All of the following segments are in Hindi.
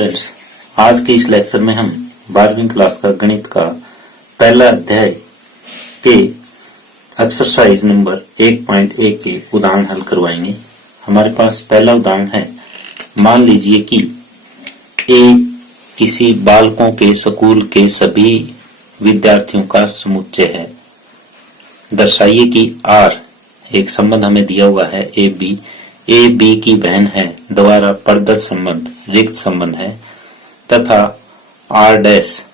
फ्रेंड्स, आज के इस लेक्चर में हम 12वीं क्लास का गणित का पहला अध्याय के एक्सरसाइज नंबर 1.1 के उदाहरण हल करवाएंगे। हमारे पास पहला उदाहरण है। मान लीजिए कि ए किसी बालकों के स्कूल के सभी विद्यार्थियों का समुच्चय है। दर्शाइए कि आर एक संबंध हमें दिया हुआ है ए बी की बहन है द्वारा प्रदत्त संबंध रिक्त संबंध है तथा आर डैश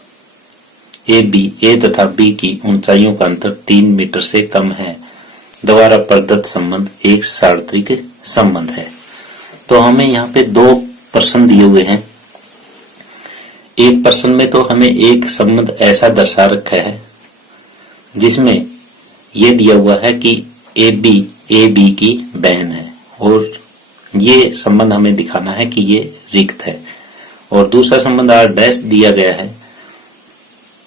ए तथा बी की ऊंचाइयों का अंतर 3 मीटर से कम है द्वारा प्रदत्त संबंध एक सार्वत्रिक संबंध है। तो हमें यहाँ पे दो प्रश्न दिए हुए हैं। एक प्रश्न में तो हमें एक संबंध ऐसा दर्शा रखा है जिसमें यह दिया हुआ है कि ए बी की बहन है और ये संबंध हमें दिखाना है कि ये रिक्त है। और दूसरा संबंध आर डैश दिया गया है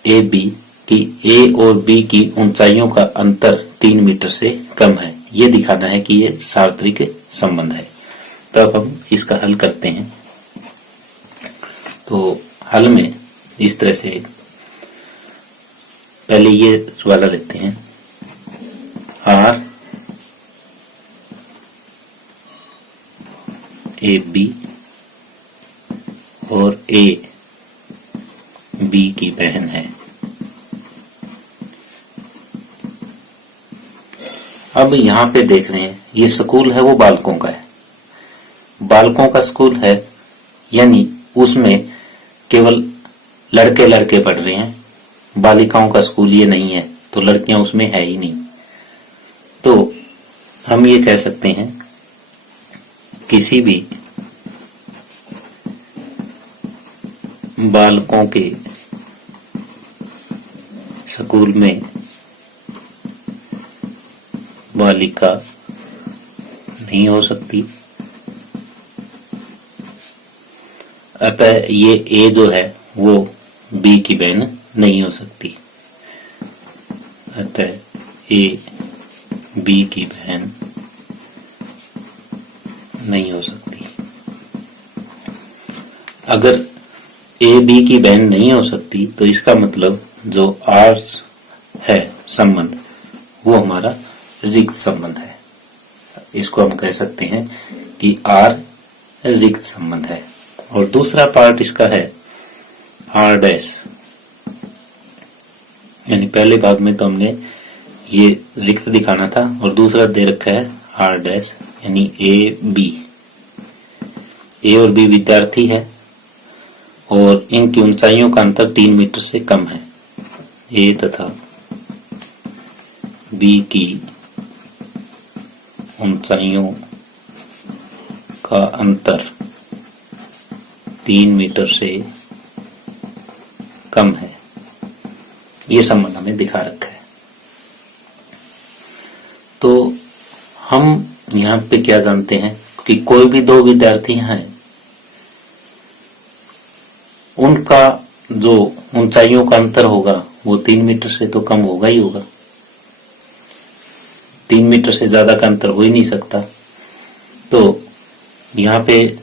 ए बी की ए और बी की ऊंचाइयों का अंतर 3 मीटर से कम है। ये दिखाना है कि ये सार्वत्रिक संबंध है। तो अब हम इसका हल करते हैं। तो हल में इस तरह से पहले ये वाला लेते हैं। आर ए बी और ए बी की बहन है। अब यहां पे देख रहे हैं ये स्कूल है वो बालकों का है। बालकों का स्कूल है यानी उसमें केवल लड़के पढ़ रहे हैं। बालिकाओं का स्कूल ये नहीं है तो लड़कियां उसमें है ही नहीं। तो हम ये कह सकते हैं किसी भी बालकों के स्कूल में बालिका नहीं हो सकती। अतः ये ए जो है वो बी की बहन नहीं हो सकती। अतः ए बी की बहन नहीं हो सकती। अगर ए बी की बहन नहीं हो सकती तो इसका मतलब जो आर है संबंध वो हमारा रिक्त संबंध है। इसको हम कह सकते हैं कि आर रिक्त संबंध है। और दूसरा पार्ट इसका है आर डैश, यानी पहले भाग में तो हमने ये रिक्त दिखाना था और दूसरा दे रखा है आर डैश यानी ए और बी विद्यार्थी है और इनकी ऊंचाइयों का अंतर 3 मीटर से कम है। ए तथा बी की ऊंचाइयों का अंतर 3 मीटर से कम है। ये संबंध हमें दिखा रखा है। तो हम यहाँ पे क्या जानते हैं कि कोई भी दो विद्यार्थी हैं उनका जो ऊंचाइयों का अंतर होगा वो 3 मीटर से तो कम होगा ही होगा। 3 मीटर से ज्यादा का अंतर हो ही नहीं सकता। तो यहाँ पे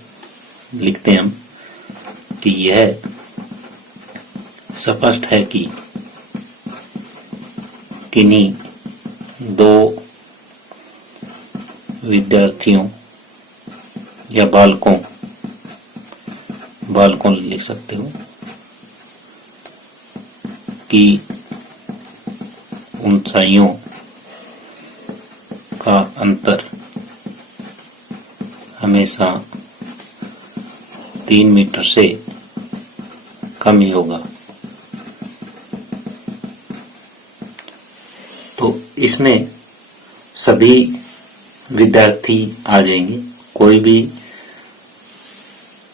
लिखते हैं हम कि यह स्पष्ट है कि किन्हीं दो विद्यार्थियों या बालकों लिख सकते हो कि ऊंचाइयों का अंतर हमेशा 3 मीटर से कम ही होगा। तो इसमें सभी विद्यार्थी आ जाएंगे। कोई भी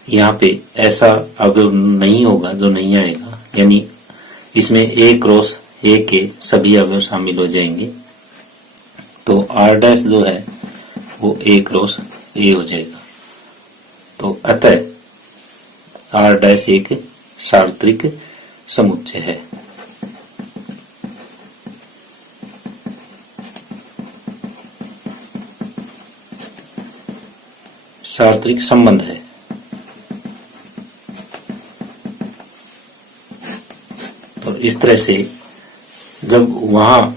यहाँ पे ऐसा अवयव नहीं होगा जो नहीं आएगा, यानी इसमें ए क्रॉस ए के सभी अवयव शामिल हो जाएंगे। तो आर डैश जो है वो ए क्रॉस ए हो जाएगा। तो अतः आर डैश एक सार्वत्रिक समुच्चय है। सार्वत्रिक संबंध है। तो इस तरह से जब वहां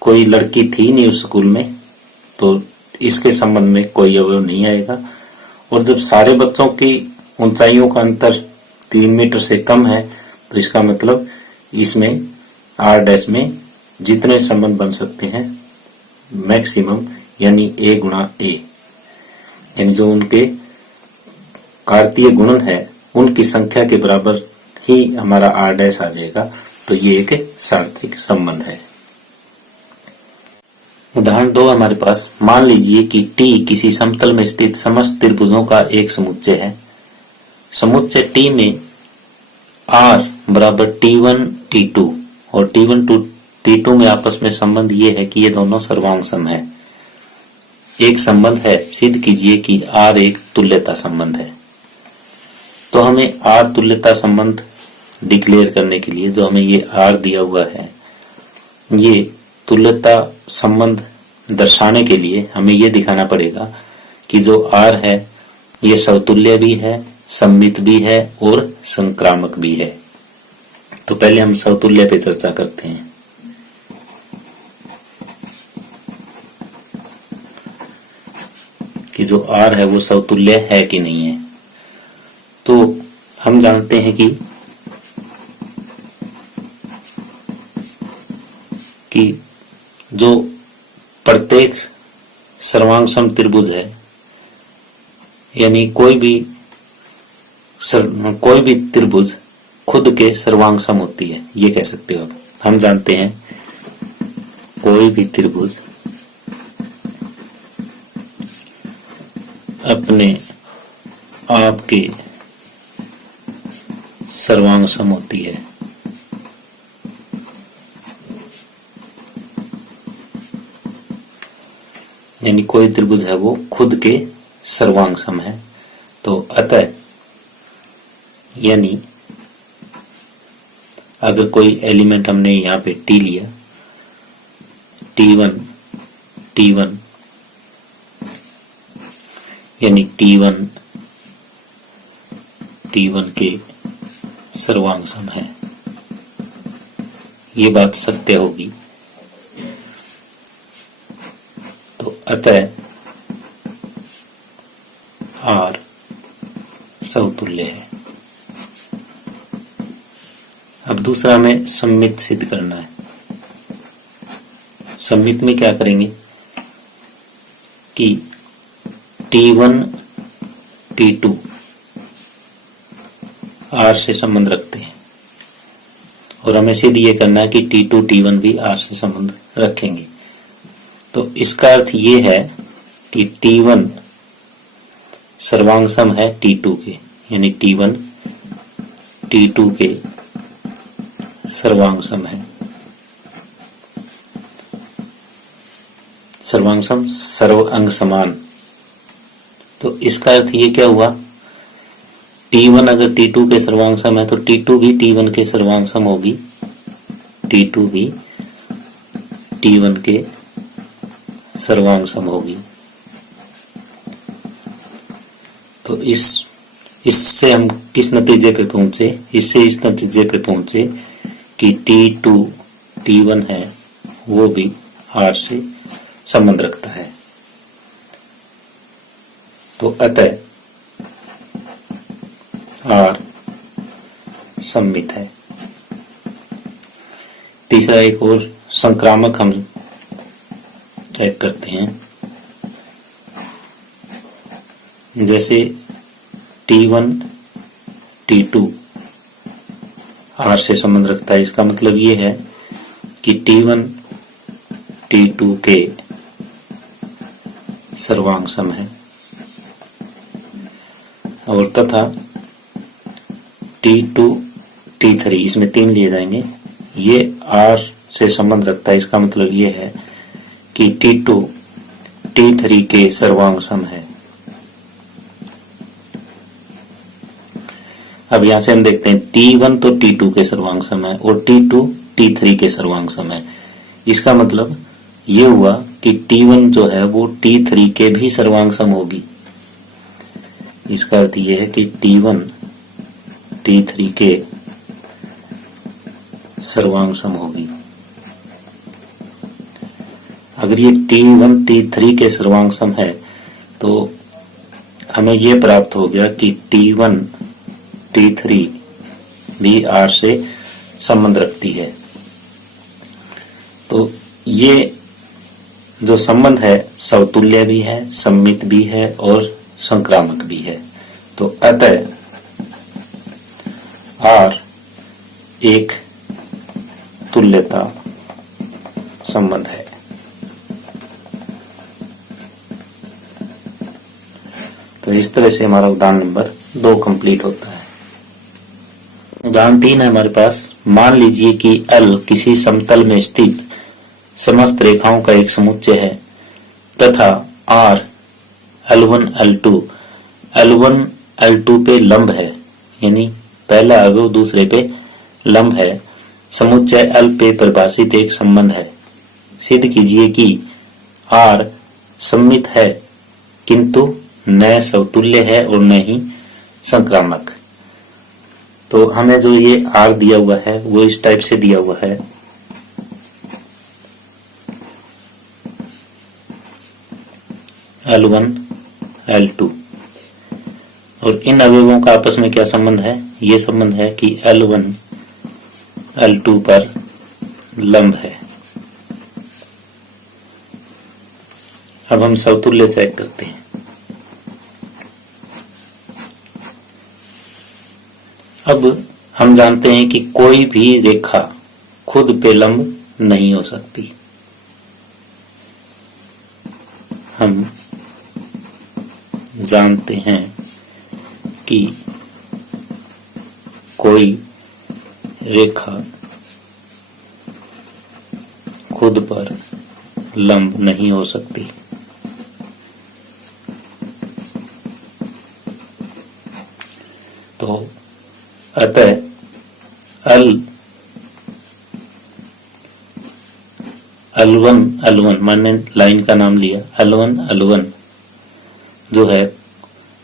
कोई लड़की थी नहीं उस स्कूल में, तो इसके संबंध में कोई अवयव नहीं आएगा। और जब सारे बच्चों की ऊंचाइयों का अंतर 3 मीटर से कम है, तो इसका मतलब इसमें आर डैश में जितने संबंध बन सकते हैं मैक्सिमम, यानी a गुणा a, यानी जो उनके कार्तीय गुणन है उनकी संख्या के बराबर ही हमारा आर डैश आ जाएगा। तो ये एक सार्वत्रिक संबंध है। उदाहरण 2 हमारे पास, मान लीजिए कि T किसी समतल में स्थित समस्त त्रिभुजों का एक समुच्चय है। समुच्चय T में R बराबर T1 T2 और T1 T2 में आपस में संबंध ये है कि ये दोनों सर्वांग सम है। एक संबंध है, सिद्ध कीजिए कि R एक तुल्यता संबंध है। तो हमें R तुल्यता संबंध डिक्लेयर करने के लिए जो हमें ये R दिया हुआ है, ये तुल्यता संबंध दर्शाने के लिए हमें ये दिखाना पड़ेगा कि जो R है ये समतुल्य भी है, सममित भी है और संक्रामक भी है। तो पहले हम समतुल्य पे चर्चा करते हैं। कि जो R है वो समतुल्य है कि नहीं है। तो हम जानते हैं कि जो प्रत्येक सर्वांग सम त्रिभुज है, यानी कोई भी त्रिभुज खुद के सर्वांग सम होती है, ये कह सकते हो। हम जानते हैं कोई भी त्रिभुज अपने आप के सर्वांग सम होती है। यानी कोई त्रिभुज है वो खुद के सर्वांग सम है। तो अतः यानी अगर कोई एलिमेंट हमने यहाँ पे T लिया, T1 यानी T1 के सर्वांग सम है, ये बात सत्य होगी। तो अतः R समतुल्य है। अब दूसरा हमें सममित सिद्ध करना है। सममित में क्या करेंगे कि T1 T2 R से संबंध रखते हैं और हमें सिद्ध ये करना है कि T2 T1 भी R से संबंध रखेंगे। तो इसका अर्थ ये है कि T1 सर्वांग सम है T2 के, यानी T1 T2 के सर्वांग सम है। सर्वांग सम सर्व अंग समान। तो इसका अर्थ ये क्या हुआ, T1 अगर T2 के सर्वांग सम है तो T2 भी T1 के सर्वांग सम होगी, T2 भी T1 के सर्वांग सम होगी। तो इससे हम किस नतीजे पे पहुंचे, इससे इस नतीजे पे पहुंचे कि T2 T1 है वो भी R से संबंध रखता है। तो अतः R सममित है। तीसरा एक और संक्रामक हम चेक करते हैं। जैसे T1 T2 R से संबंध रखता है, इसका मतलब ये है कि T1 T2 के सर्वांग सम है और तथा T2 T3, इसमें 3 लिए जाएंगे, ये R से संबंध रखता है। इसका मतलब ये है कि T2 T3 के सर्वांग सम है। अब यहां से हम देखते हैं T1 तो T2 के सर्वांग सम है और T2 T3 के सर्वांग सम है। इसका मतलब ये हुआ कि T1 जो है वो T3 के भी सर्वांग सम होगी। इसका अर्थ ये है कि T1 T3 के सर्वांग सम होगी। अगर ये T1 T3 के सर्वांग सम है तो हमें ये प्राप्त हो गया कि T1 T3 भी R से संबंध रखती है। तो ये जो संबंध है समतुल्य भी है, सम्मित भी है और संक्रामक भी है। तो अतः R एक तुल्यता संबंध है। तो इस तरह से हमारा उदाहरण नंबर 2 कंप्लीट होता है। उदाहरण 3 है हमारे पास। मान लीजिए कि L किसी समतल में स्थित समस्त रेखाओं का एक समुच्चय है तथा R L1 L2 पे लंब है, यानी पहला अवयव दूसरे पे लंब है। समुच्चय L पे परिभाषित एक संबंध है। सिद्ध कीजिए कि R सम्मित है किंतु न समतुल्य है और न ही संक्रामक। तो हमें जो ये R दिया हुआ है वो इस टाइप से दिया हुआ है। L1 L2 और इन अवयवों का आपस में क्या संबंध है? ये संबंध है कि L1 L2 पर लंब है। अब हम समतुल्य चेक करते हैं। अब हम जानते हैं कि कोई भी रेखा खुद पे लंब नहीं हो सकती। हम जानते हैं कि कोई रेखा खुद पर लंब नहीं हो सकती। तो अतः L1 मैंने लाइन का नाम लिया, L1 जो है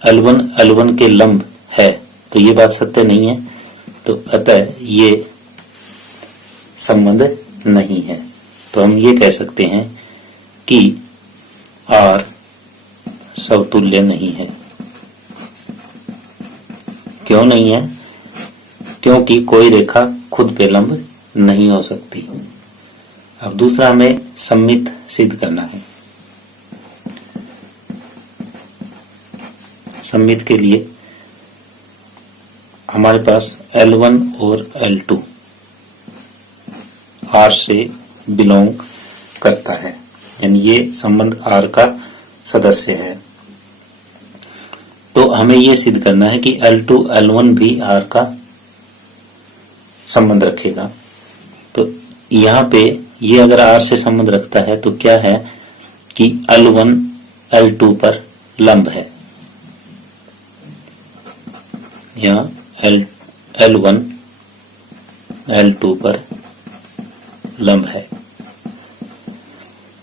L1 के लंब है, तो ये बात सत्य नहीं है। तो अतः ये संबंध नहीं है। तो हम ये कह सकते हैं कि R समतुल्य नहीं है। क्यों नहीं है? क्योंकि कोई रेखा खुद पे लंब नहीं हो सकती। अब दूसरा हमें सम्मित सिद्ध करना है। सम्मित के लिए हमारे पास L1 और L2 R से बिलोंग करता है, यानी ये संबंध R का सदस्य है। तो हमें ये सिद्ध करना है कि L2 L1 भी R का संबंध रखेगा। तो यहाँ पे ये अगर R से संबंध रखता है तो क्या है कि L1 L2 पर लंब है। यहाँ L1 L2 पर लंब है।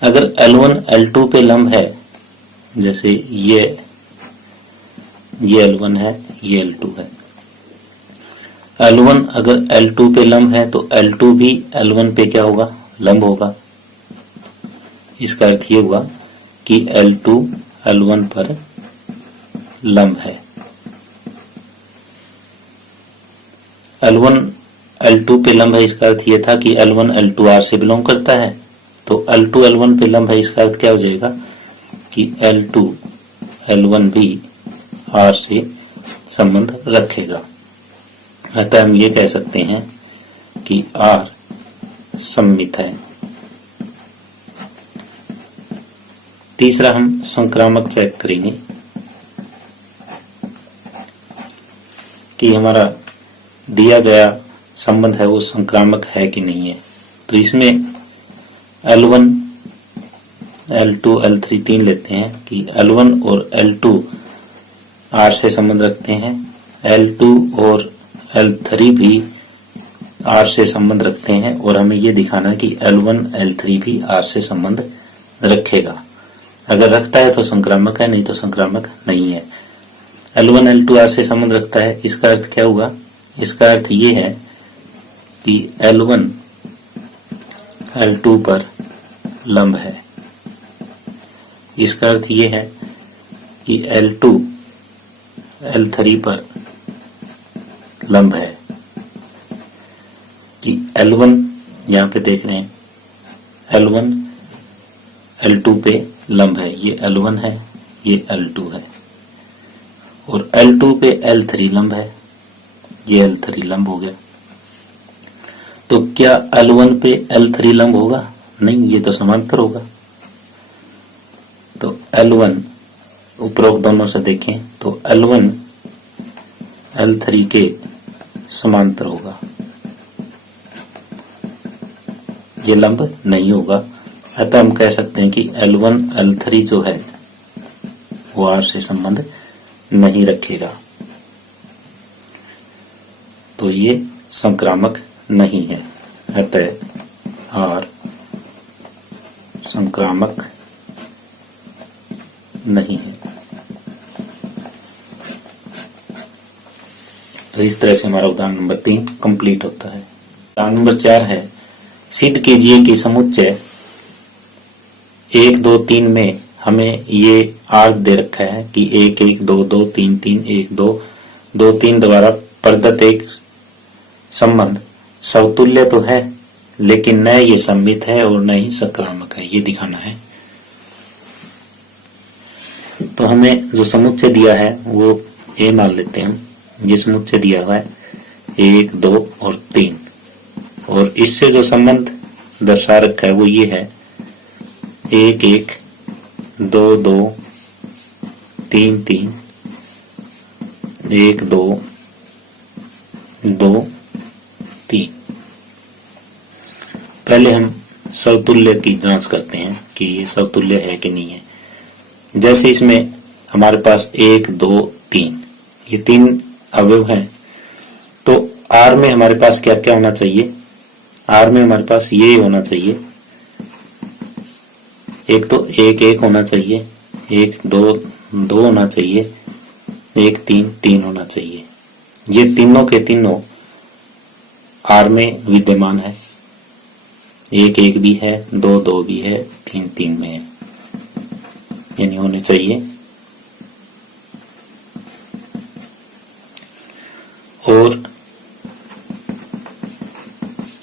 अगर L1 L2 पे लंब है, जैसे ये L1 है, ये L2 है। L1 अगर L2 पे लंब है तो L2 भी L1 पे क्या होगा? लंब होगा। इसका अर्थ ये हुआ कि L2 L1 पर लंब है। L1 L2 पे लंब है, इसका अर्थ ये था कि L1 L2 R से बिलोंग करता है। तो L2 L1 पे लंब है, इसका अर्थ क्या हो जाएगा कि L2 L1 भी R से संबंध रखेगा। अतः हम ये कह सकते हैं कि R सम्मित है। तीसरा हम संक्रामक चेक करेंगे कि हमारा दिया गया संबंध है वो संक्रामक है कि नहीं है। तो इसमें L1 L2 L3 तीन लेते हैं कि L1 और L2 R से संबंध रखते हैं, L2 और L3 भी R से संबंध रखते हैं, और हमें ये दिखाना है कि L1 L3 भी R से संबंध रखेगा। अगर रखता है तो संक्रामक है, नहीं तो संक्रामक नहीं है। L1 L2 R से संबंध रखता है, इसका अर्थ क्या हुआ? इसका अर्थ ये है कि L1 L2 पर लंब है। इसका अर्थ ये है कि L2 L3 पर लंब है, कि L1 यहाँ पे देख रहे हैं L1 L2 पे लंब है, ये L1 है, ये L2 है, और L2 पे L3 लंब है, ये L3 लंब हो गया। तो क्या L1 पे L3 लंब होगा? नहीं, ये तो समांतर होगा। तो L1 उपरोक्त दोनों से देखें तो L1 L3 के समांतर होगा, ये लंब नहीं होगा। अतः हम कह सकते हैं कि L1 L3 जो है वो R से संबंध नहीं रखेगा, तो ये संक्रामक नहीं है। अतः R संक्रामक नहीं है। तो इस तरह से हमारा उदाहरण नंबर 3 कंप्लीट होता है। उदाहरण नंबर 4 है, सिद्ध कीजिए कि समुच्चय 1 2 3 में हमें ये आर्क दे रखा है कि 1 1 2 2 3 3 1 2 2 3 द्वारा प्रदत्त एक संबंध समतुल्य तो है, लेकिन न ये सममित है और न ही संक्रामक है, ये दिखाना है। तो हमें जो समुच्चय दिया है वो ए मान लेते हैं हम। ये समुच्चय दिया हुआ है 1 2 और 3, और इससे जो संबंध दर्शा रखा है वो ये है 1 1 2 2 3 3 1 2 2 3। पहले हम समतुल्य की जांच करते हैं कि ये समतुल्य है कि नहीं है। जैसे इसमें हमारे पास 1 2 3 ये 3 अवयव हैं, तो R में हमारे पास क्या क्या होना चाहिए? R में हमारे पास ये होना चाहिए, एक तो 1 1 होना चाहिए, 1 2 2 होना चाहिए, 1 3 3 होना चाहिए। ये तीनों के तीनों R में विद्यमान है। 1 1 भी है, 2 2 भी है, 3 3 में है, यानी होने चाहिए। और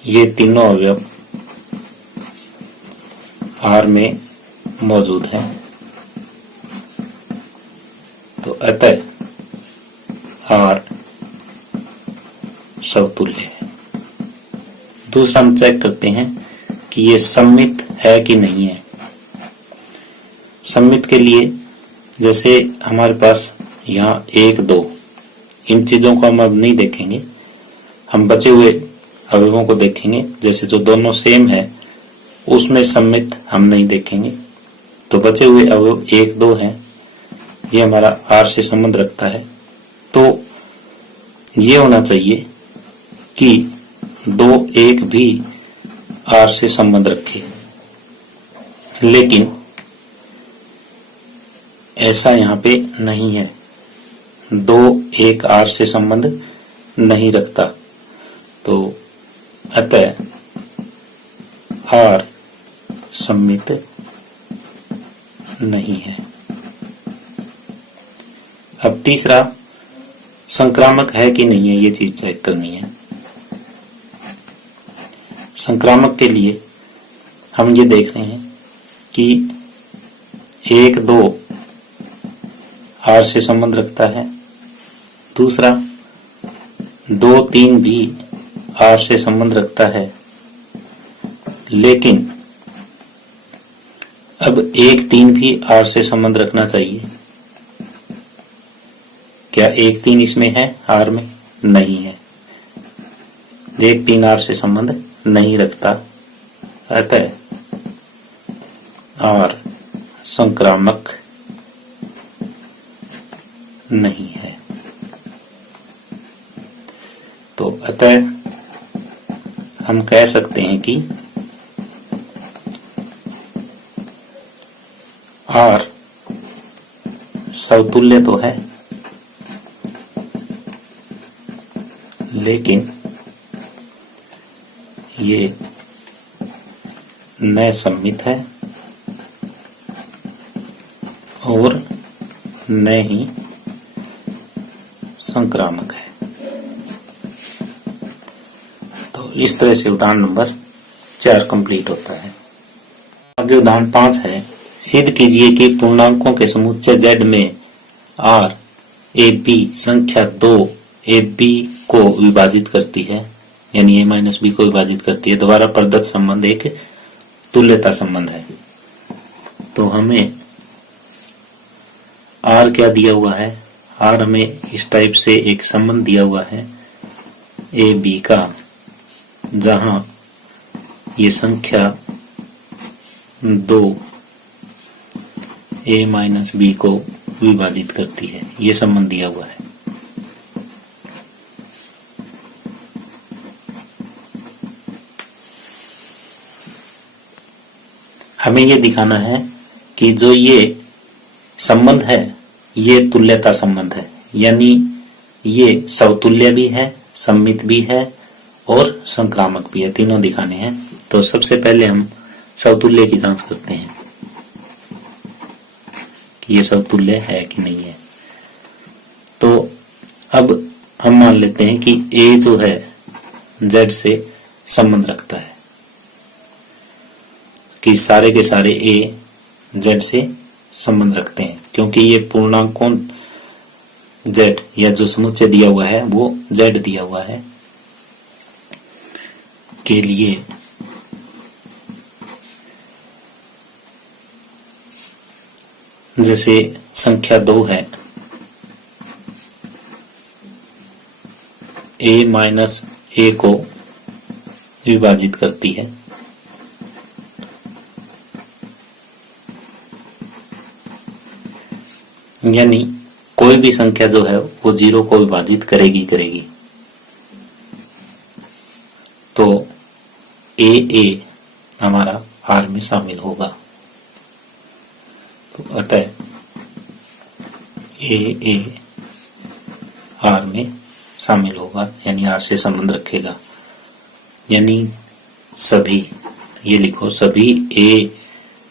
ये तीनों अवयव R में मौजूद हैं, तो अतः R समतुल्य है। दूसरा हम चेक करते हैं कि ये सममित है कि नहीं है। सममित के लिए जैसे हमारे पास यहाँ 1 2 इन चीजों को हम अब नहीं देखेंगे, हम बचे हुए अवयवों को देखेंगे। जैसे जो दोनों सेम है उसमें सममित हम नहीं देखेंगे, तो बचे हुए अवयव 1 2 हैं, ये हमारा R से संबंध रखता है। तो ये होना चाहिए कि 2 1 भी R से संबंध रखे, लेकिन ऐसा यहाँ पे नहीं है। 2 1 R से संबंध नहीं रखता, तो अतः R सममित नहीं है। अब तीसरा, संक्रामक है कि नहीं है, ये चीज चेक करनी है। संक्रामक के लिए हम ये देख रहे हैं कि 1 2 R से संबंध रखता है, दूसरा 2 3 भी R से संबंध रखता है, लेकिन अब 1 3 भी R से संबंध रखना चाहिए। क्या 1 3 इसमें है? R में नहीं है। 1 3 R से संबंध नहीं रखता, अतः R संक्रामक नहीं है। तो अतः हम कह सकते हैं कि R समतुल्य तो है, लेकिन ये न सम्मित है और न ही संक्रामक है। तो इस तरह से उदाहरण नंबर 4 कंप्लीट होता है। आगे उदाहरण 5 है, सिद्ध कीजिए कि पूर्णांकों के समुच्चय Z में आर ए बी संख्या 2 ए बी को विभाजित करती है, यानी ए माइनस बी को विभाजित करती है। द्वारा प्रदत्त संबंध एक तुल्यता संबंध है। तो हमें आर क्या दिया हुआ है, आर हमें इस टाइप से एक संबंध दिया हुआ है ए बी का, जहां ये संख्या 2 ए माइनस बी को विभाजित करती है, ये संबंध दिया हुआ है। हमें ये दिखाना है कि जो ये संबंध है ये तुल्यता संबंध है, यानी ये समतुल्य भी है, सम्मित भी है और संक्रामक भी है, तीनों दिखाने हैं। तो सबसे पहले हम समतुल्य की जांच करते हैं कि ये समतुल्य है कि नहीं है। तो अब हम मान लेते हैं कि ए जो है Z से संबंध रखता है, कि सारे के सारे ए Z से संबंध रखते हैं, क्योंकि ये पूर्णांकों Z या जो समुच्चय दिया हुआ है वो Z दिया हुआ है के लिए जैसे संख्या 2 है, ए माइनस ए को विभाजित करती है, यानी कोई भी संख्या जो है वो 0 को विभाजित करेगी। तो ए हमारा आर में शामिल होगा। तो अतः ए आर में शामिल होगा, यानी आर से संबंध रखेगा। यानी सभी, ये लिखो, सभी ए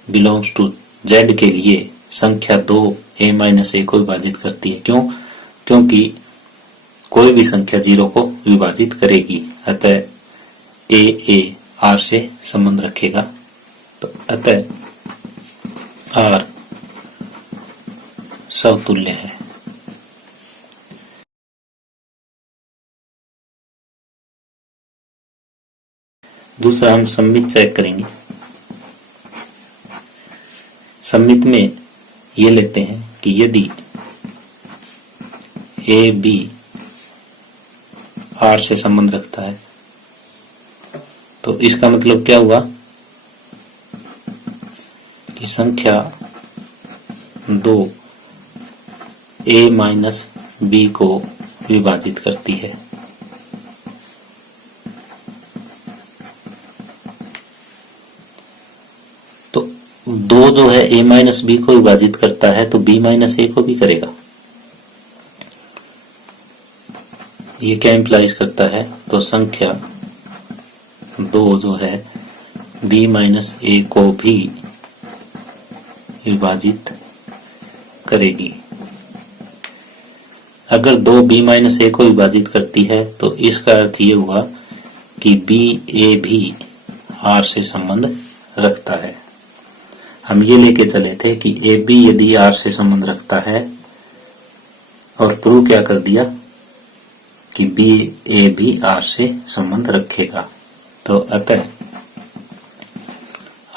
बिलोंग्स टू Z के लिए संख्या 2 ए माइनस ए को विभाजित करती है। क्यों? क्योंकि कोई भी संख्या 0 को विभाजित करेगी, अतः ए आर से संबंध रखेगा। तो अतः आर समतुल्य है। दूसरा हम सम्मित चेक करेंगे। सम्मित में ये लेते हैं कि यदि ए बी आर से संबंध रखता है तो इसका मतलब क्या हुआ कि संख्या 2 ए माइनस बी को विभाजित करती है। तो 2 जो है ए माइनस बी को विभाजित करता है तो बी माइनस ए को भी करेगा। ये क्या इंप्लाइज करता है? तो संख्या 2 जो है बी माइनस ए को भी विभाजित करेगी। अगर 2 बी माइनस ए को विभाजित करती है तो इसका अर्थ ये हुआ कि बी ए भी आर से संबंध रखता है। हम ये लेके चले थे कि ए बी यदि आर से संबंध रखता है, और प्रूव क्या कर दिया कि बी ए भी आर से संबंध रखेगा। तो अतः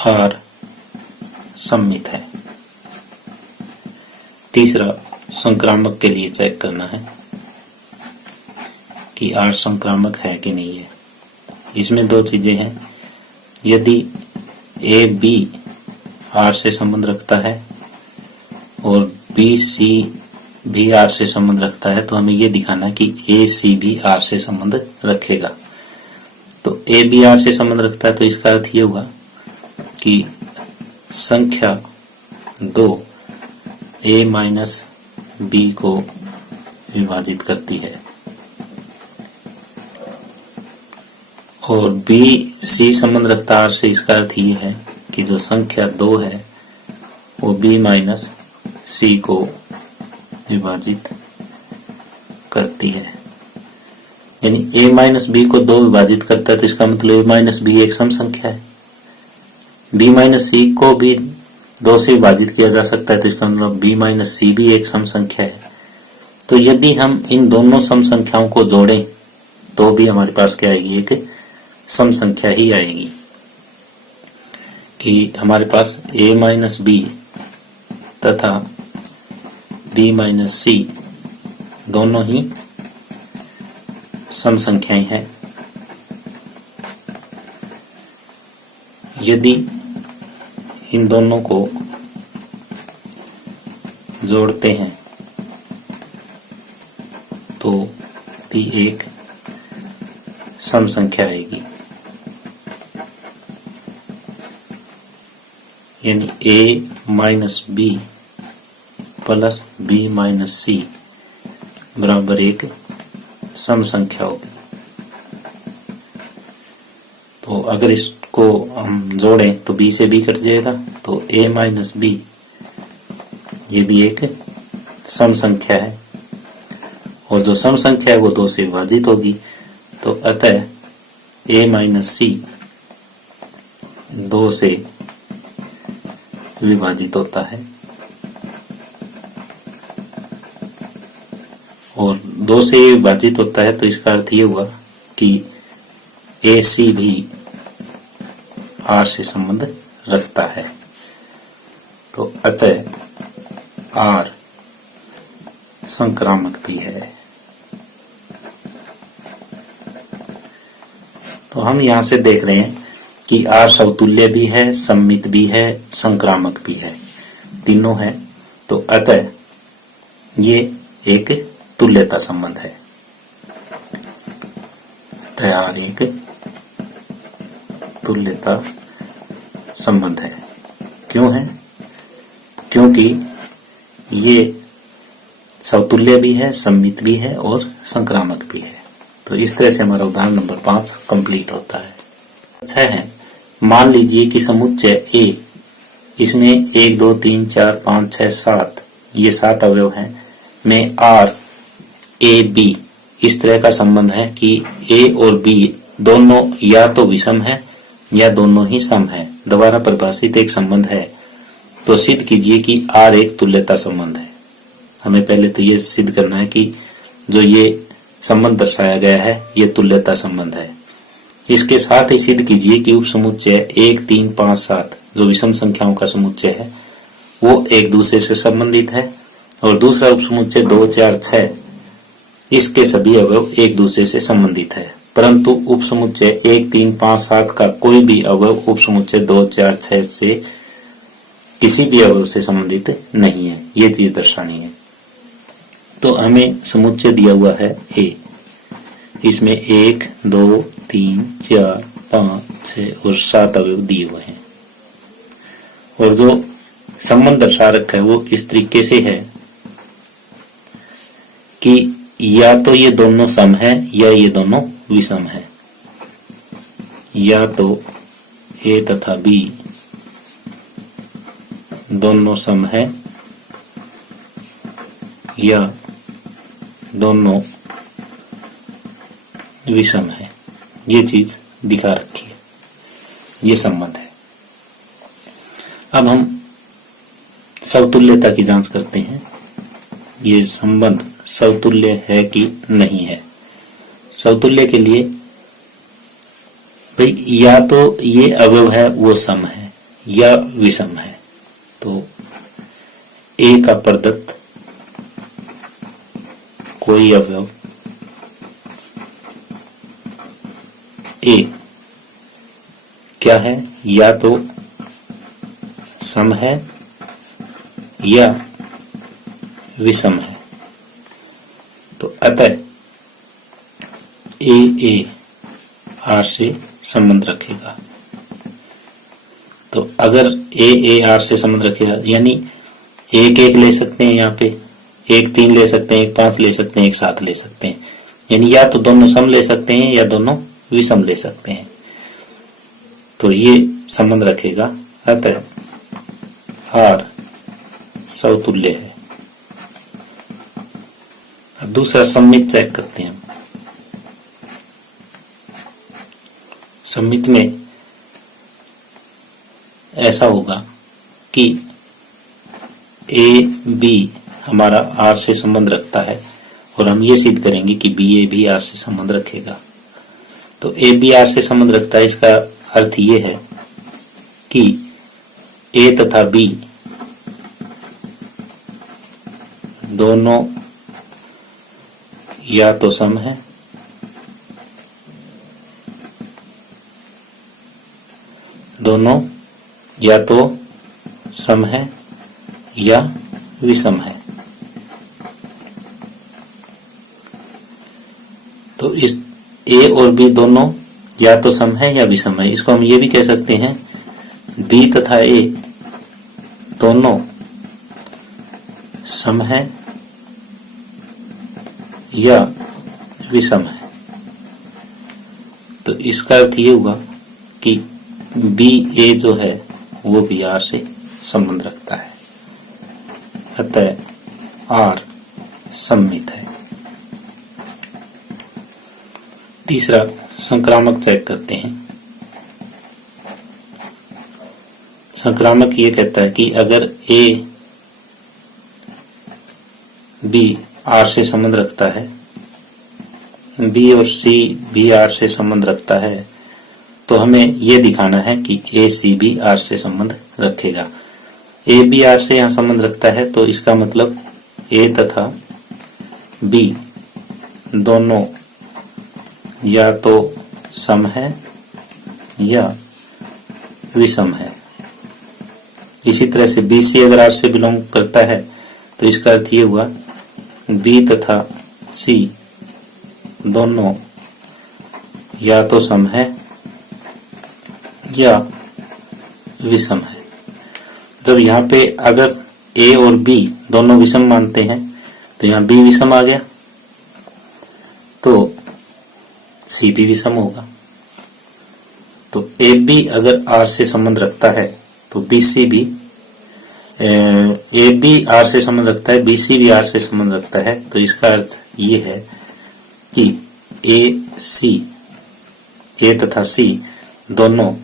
आर सम्मित है। तीसरा, संक्रामक के लिए चेक करना है कि आर संक्रामक है कि नहीं है। इसमें 2 चीजें हैं। यदि ए बी आर से संबंध रखता है और बी सी भी आर से संबंध रखता है तो हमें ये दिखाना है कि ए सी भी आर से संबंध रखेगा। तो ए बी आर से संबंध रखता है तो इसका अर्थ ये हुआ कि संख्या 2 ए माइनस बी को विभाजित करती है और बी सी संबंध रखता आर से, इसका अर्थ ये है कि जो संख्या 2 है वो बी माइनस सी को विभाजित करती है। यानी a माइनस बी को 2 विभाजित करता है, तो इसका मतलब a माइनस बी एक सम संख्या है। b माइनस सी को भी 2 से विभाजित किया जा सकता है, तो इसका मतलब b माइनस सी भी एक सम संख्या है। तो यदि हम इन दोनों सम संख्याओं को जोड़ें तो भी हमारे पास क्या आएगी, एक सम संख्या ही आएगी। कि हमारे पास a माइनस बी तथा b माइनस सी दोनों ही सम संख्याएं हैं। यदि इन दोनों को जोड़ते हैं तो भी एक सम संख्या आएगी। यानी a minus B plus B minus C बराबर एक सम संख्या होगी। तो अगर इसको हम जोड़ें तो b से b कट जाएगा, तो a माइनस बी ये भी एक सम संख्या है, और जो सम संख्या है वो 2 से विभाजित होगी। तो अतः a माइनस सी 2 से विभाजित होता है, और 2 से विभाजित होता है, तो इसका अर्थ ये हुआ कि ए सी भी आर से संबंध रखता है। तो अतः आर संक्रामक भी है। तो हम यहां से देख रहे हैं कि आर समतुल्य भी है, सममित भी है, संक्रामक भी है, तीनों है। तो अतः ये एक तुल्यता संबंध है। आर एक तुल्यता संबंध है। क्यों है? क्योंकि ये समतुल्य भी है, सममित भी है और संक्रामक भी है। तो इस तरह से हमारा उदाहरण नंबर 5 कंप्लीट होता है। 6 है, मान लीजिए कि समुच्चय A, इसमें 1 2 3 4 5 6 7 ये 7 अवयव हैं, में R A B इस तरह का संबंध है कि A और B दोनों या तो विषम है या दोनों ही सम है। दोबारा परिभाषित एक संबंध है, तो सिद्ध कीजिए कि R एक तुल्यता संबंध है। हमें पहले तो ये सिद्ध करना है कि जो ये संबंध दर्शाया गया है ये तुल्यता संबंध है। इसके साथ ही सिद्ध कीजिए कि उप समुच्चय 1 3 5 7 जो विषम संख्याओं का समुच्चय है वो एक दूसरे से संबंधित है, और दूसरा उप समुच्चय 2 4 6 इसके सभी अवयव एक दूसरे से संबंधित है, परंतु उप समुच्चय 1 3 5 7 का कोई भी अवयव उप समुच्चय 2 4 6 से किसी भी अवयव से संबंधित नहीं है। ये चीज दर्शानी है। तो हमें समुच्चय दिया हुआ है A, इसमें 1 2 3 4 5 6 और 7 अवयव दिए हुए हैं, और जो संबंध दर्शा रखा है वो इस तरीके से है कि या तो ये दोनों सम है या ये दोनों विषम है, या तो A तथा B दोनों सम है या दोनों विषम है। ये चीज दिखा रखी है, ये संबंध है। अब हम समतुल्यता की जांच करते हैं, ये संबंध समतुल्य है कि नहीं है। समतुल्य के लिए भाई या तो ये अवयव है वो सम है या विषम है। तो A का प्रदत्त कोई अवयव A क्या है, या तो सम है या विषम है। तो अतः A R से संबंध रखेगा। तो अगर A R से संबंध रखेगा यानी 1 1 ले सकते हैं, यहाँ पे 1 3 ले सकते हैं, 1 5 ले सकते हैं, 1 7 ले सकते हैं। यानी या तो दोनों सम ले सकते हैं या दोनों विषम ले सकते हैं। तो ये संबंध रखेगा, अतः R समतुल्य है। दूसरा सम्मित चेक करते हैं। सम्मित में ऐसा होगा कि ए बी हमारा R से संबंध रखता है और हम ये सिद्ध करेंगे कि बी ए भी R से संबंध रखेगा। तो ए बी R से संबंध रखता है, इसका अर्थ ये है कि ए तथा बी दोनों या तो सम है या विषम है। तो इस ए और बी दोनों या तो सम है या विषम है। इसको हम ये भी कह सकते हैं बी तथा ए दोनों सम है या विषम है। तो इसका अर्थ ये हुआ कि बी ए जो है वो भी आर से संबंध रखता है, अतः आर सम्मित है। तीसरा संक्रामक चेक करते हैं। संक्रामक ये कहता है कि अगर ए बी आर से संबंध रखता है, बी और सी भी आर से संबंध रखता है, तो हमें यह दिखाना है कि ए सी भी आर से संबंध रखेगा। ए बी आर से यहां संबंध रखता है, तो इसका मतलब ए तथा बी दोनों या तो सम है या विषम है। इसी तरह से बी सी अगर आर से बिलोंग करता है, तो इसका अर्थ ये हुआ बी तथा सी दोनों या तो सम है या विषम है। जब यहाँ पे अगर ए और बी दोनों विषम मानते हैं, तो यहाँ बी विषम आ गया, तो सी भी विषम होगा। तो ए बी अगर आर से संबंध रखता है, तो बी सी भी ए बी आर से संबंध रखता है, बी सी भी आर से संबंध रखता है। तो इसका अर्थ ये है कि ए तथा सी दोनों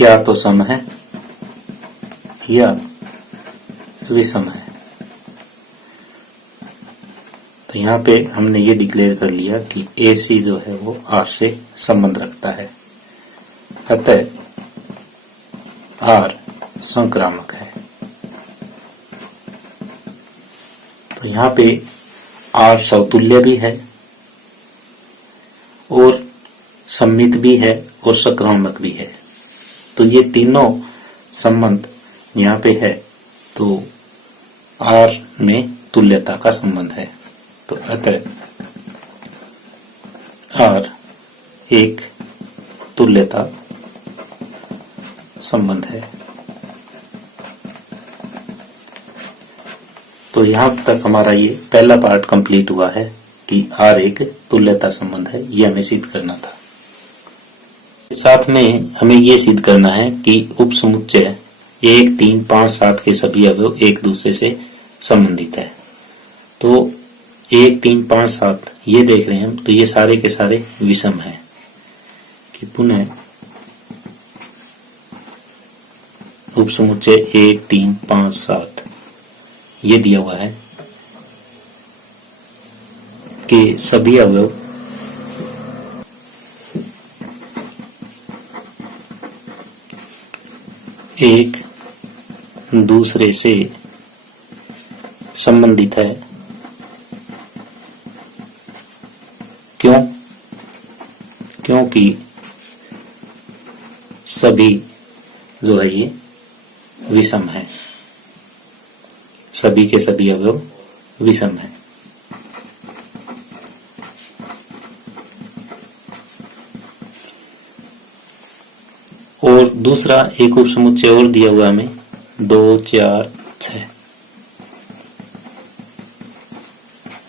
या तो सम है या विषम है। तो यहाँ पे हमने ये डिक्लेयर कर लिया कि ए सी जो है वो आर से संबंध रखता है, अतः आर संक्रामक है। तो यहाँ पे आर समतुल्य भी है और सम्मित भी है और संक्रामक भी है। तो ये तीनों संबंध यहाँ पे है, तो आर में तुल्यता का संबंध है। तो अतः आर एक तुल्यता संबंध है। तो यहां तक हमारा ये पहला पार्ट कंप्लीट हुआ है कि आर एक तुल्यता संबंध है, ये हमें सिद्ध करना था। साथ में हमें ये सिद्ध करना है कि उपसमुच्चय 1, 3, 5, 7 के सभी अवयव एक दूसरे से संबंधित है। तो 1, 3, 5, 7 ये देख रहे हैं हम, तो ये सारे के सारे विषम है। कि पुनः उपसमुच्चय 1, 3, 5, 7 ये दिया हुआ है कि सभी अवयव एक दूसरे से संबंधित है। क्यों? क्योंकि सभी जो है ये विषम है, सभी के सभी अवयव विषम है। और दूसरा एक उपसमुच्चय और दिया हुआ हमें 2, 4, 6।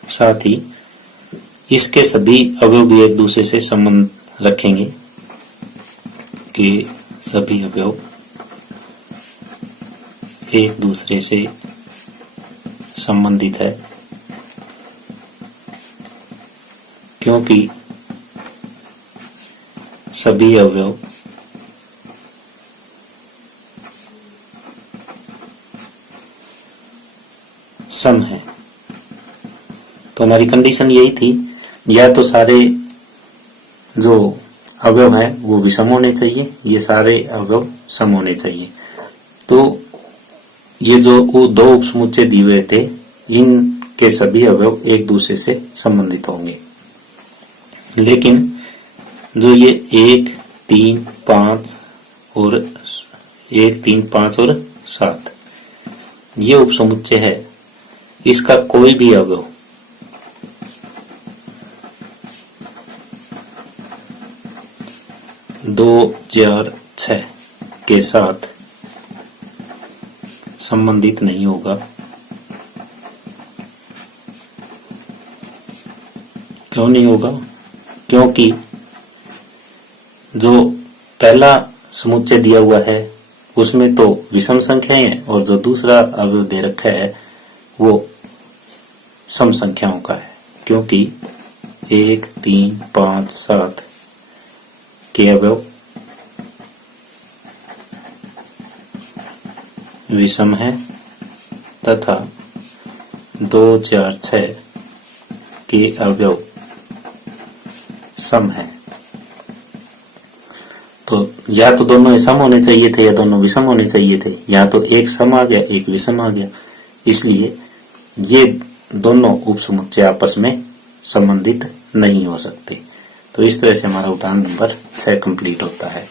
साथ ही इसके सभी अवयव भी एक दूसरे से संबंध रखेंगे कि सभी अवयव एक दूसरे से संबंधित है, क्योंकि सभी अवयव सम है। तो हमारी कंडीशन यही थी, या तो सारे जो अवयव हैं वो विषम होने चाहिए, ये सारे अवयव सम होने चाहिए। तो ये जो वो दो उपसमुच्चय दिए हुए थे, इनके सभी अवयव एक दूसरे से संबंधित होंगे। लेकिन जो ये 1, 3, 5 और 1, 3, 5 और 7 ये उपसमुच्चय है, इसका कोई भी अवयव दो, 4, 6 के साथ संबंधित नहीं होगा। क्यों नहीं होगा? क्योंकि जो पहला समुच्चय दिया हुआ है उसमें तो विषम संख्याएं हैं, और जो दूसरा अवयव दे रखा है वो सम संख्याओं का है, क्योंकि 1, 3, 5, 7 के अवयव विषम है तथा 2, 4, 6 के अवयव सम है। तो या तो दोनों सम होने चाहिए थे या दोनों विषम होने चाहिए थे, या तो एक सम आ गया एक विषम आ गया, इसलिए ये दोनों उपसमुच्चय आपस में संबंधित नहीं हो सकते। तो इस तरह से हमारा उदाहरण नंबर 6 कंप्लीट होता है।